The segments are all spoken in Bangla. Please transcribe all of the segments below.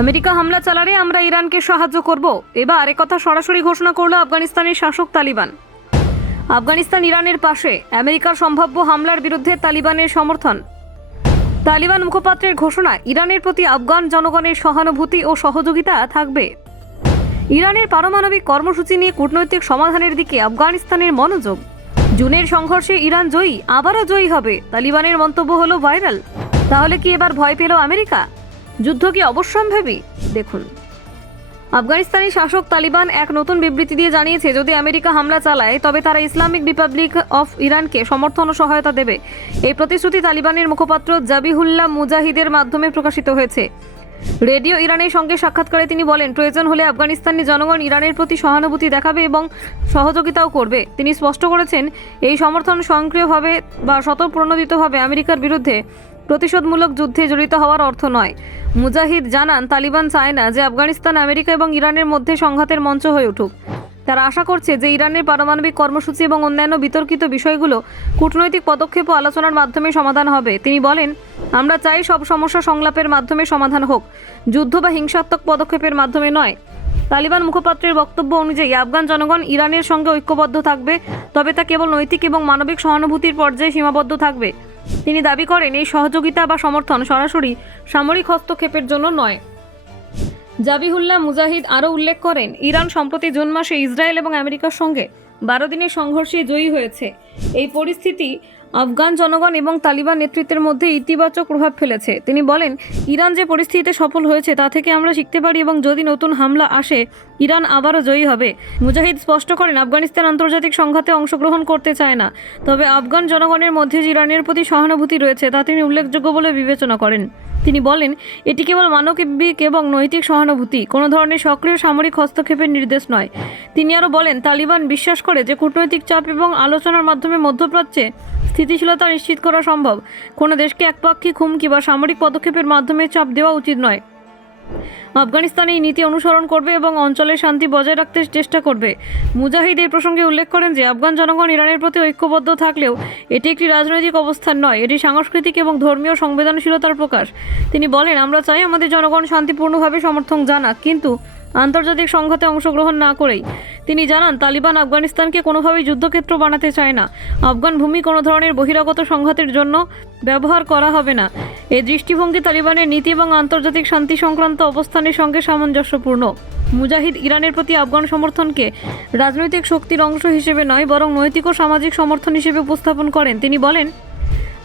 আমেরিকা হামলা চালালে আমরা ইরানকে সাহায্য করব, এবার একথা সরাসরি ঘোষণা করল আফগানিস্তানের শাসক তালিবান। আফগানিস্তান ইরানের পাশে, আমেরিকার সম্ভাব্য হামলার বিরুদ্ধে তালিবানের সমর্থন। তালিবান মুখপাত্রের ঘোষণা, ইরানের প্রতি আফগান জনগণের সহানুভূতি ও সহযোগিতা থাকবে। ইরানের পারমাণবিক কর্মসূচি নিয়ে কূটনৈতিক সমাধানের দিকে আফগানিস্তানের মনোযোগ। জুনের সংঘর্ষে ইরান জয়ী, আবারও জয়ী হবে, তালিবানের মন্তব্য হলো ভাইরাল। তাহলে কি এবার ভয় পেল আমেরিকা? যুদ্ধ কি অবশ্যম্ভাবী? দেখুন, আফগানিস্তানের শাসক তালিবান এক নতুন বিবৃতি দিয়ে জানিয়েছে, যদি আমেরিকা হামলা চালায় তবে তারা ইসলামিক রিপাবলিক অফ ইরানকে সমর্থন ও সহায়তা দেবে। এই প্রতিশ্রুতি তালিবানের মুখপাত্র জাবিহুল্লাহ মুজাহিদের মাধ্যমে প্রকাশিত হয়েছে। রেডিও ইরানের সঙ্গে সাক্ষাৎকারে তিনি বলেন, প্রয়োজন হলে আফগানিস্তানি জনগণ ইরানের প্রতি সহানুভূতি দেখাবে এবং সহযোগিতাও করবে। তিনি স্পষ্ট করেছেন, এই সমর্থন স্বয়ংক্রিয়ভাবে বা স্বতঃপ্রণোদিতভাবে আমেরিকার বিরুদ্ধে প্রতিশোধমূলক যুদ্ধে জড়িত হওয়ার অর্থ নয়। মুজাহিদ জানান, তালিবান চায় না যে আফগানিস্তান আমেরিকা এবং ইরানের মধ্যে সংঘাতের মঞ্চ হয়ে উঠুক। তারা আশা করছে যে ইরানের পারমাণবিক কর্মসূচি এবং অন্যান্য বিতর্কিত বিষয়গুলো কূটনৈতিক পদক্ষেপ ও আলোচনার মাধ্যমে সমাধান হবে। তিনি বলেন, আমরা চাই সব সমস্যা সংলাপের মাধ্যমে সমাধান হোক, যুদ্ধ বা হিংসাত্মক পদক্ষেপের মাধ্যমে নয়। তালিবান মুখপাত্রের বক্তব্য অনুযায়ী আফগান জনগণ ইরানের সঙ্গে ঐক্যবদ্ধ থাকবে, তবে তা কেবল নৈতিক এবং মানবিক সহানুভূতির পর্যায়ে সীমাবদ্ধ থাকবে। তিনি দাবি করেন, এই সহযোগিতা বা সমর্থন সরাসরি সামরিক হস্তক্ষেপের জন্য নয়। জাবিহুল্লাহ মুজাহিদ আরও উল্লেখ করেন, ইরান সম্প্রতি জুন মাসে ইসরায়েল এবং আমেরিকার সঙ্গে 12 দিনের সংঘর্ষে জয়ী হয়েছে। এই পরিস্থিতি আফগান জনগণ এবং তালিবান নেতৃত্বের মধ্যে ইতিবাচক প্রভাব ফেলেছে। তিনি বলেন, ইরান যে পরিস্থিতিতে সফল হয়েছে তা থেকে আমরা শিখতে পারি এবং যদি নতুন হামলা আসে ইরান আবারও জয়ী হবে। মুজাহিদ স্পষ্ট করেন, আফগানিস্তান আন্তর্জাতিক সংঘাতে অংশগ্রহণ করতে চায় না, তবে আফগান জনগণের মধ্যে যে ইরানের প্রতি সহানুভূতি রয়েছে তা তিনি উল্লেখযোগ্য বলে বিবেচনা করেন। তিনি বলেন, এটি কেবল মানবিক এবং নৈতিক সহানুভূতি, কোনো ধরনের সক্রিয় সামরিক হস্তক্ষেপের নির্দেশ নয়। তিনি আরও বলেন, তালিবান বিশ্বাস করে যে কূটনৈতিক চাপ এবং আলোচনার মাধ্যমে মধ্যপ্রাচ্যে স্থিতিশীলতা নিশ্চিত করা সম্ভব। কোনো দেশকে একপাক্ষিক হুমকি বা সামরিক পদক্ষেপের মাধ্যমে চাপ দেওয়া উচিত নয়। আফগানিস্তান এই নীতি অনুসরণ করবে এবং অঞ্চলের শান্তি বজায় রাখতে চেষ্টা করবে। মুজাহিদ এই প্রসঙ্গে উল্লেখ করেন যে আফগান জনগণ ইরানের প্রতি ঐক্যবদ্ধ থাকলেও এটি একটি রাজনৈতিক অবস্থান নয়, এটি সাংস্কৃতিক এবং ধর্মীয় সংবেদনশীলতার প্রকাশ। তিনি বলেন, আমরা চাই আমাদের জনগণ শান্তিপূর্ণভাবে সমর্থন জানাক, কিন্তু আন্তর্জাতিক সংঘাতে অংশগ্রহণ না করেই। তিনি জানান, তালিবান আফগানিস্তানকে কোনোভাবেই যুদ্ধক্ষেত্র বানাতে চায় না। আফগান ভূমি কোনো ধরনের বহিরাগত সংঘাতের জন্য ব্যবহার করা হবে না। এই দৃষ্টিভঙ্গি তালিবানের নীতি এবং আন্তর্জাতিক শান্তি সংক্রান্ত অবস্থানের সঙ্গে সামঞ্জস্যপূর্ণ। মুজাহিদ ইরানের প্রতি আফগান সমর্থনকে রাজনৈতিক শক্তির অংশ হিসেবে নয়, বরং নৈতিক ও সামাজিক সমর্থন হিসেবে উপস্থাপন করেন। তিনি বলেন,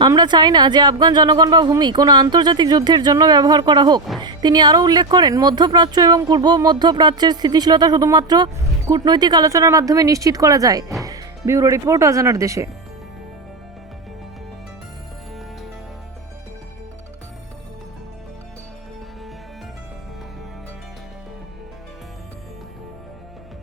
আমরা চাই না যে আফগান জনগণ বা ভূমি কোনো আন্তর্জাতিক যুদ্ধের জন্য ব্যবহার করা হোক। তিনি আরও উল্লেখ করেন, মধ্যপ্রাচ্য এবং পূর্ব মধ্যপ্রাচ্যের স্থিতিশীলতা শুধুমাত্র কূটনৈতিক আলোচনার মাধ্যমে নিশ্চিত করা যায়। ব্যুরো রিপোর্ট, অজানার দেশে।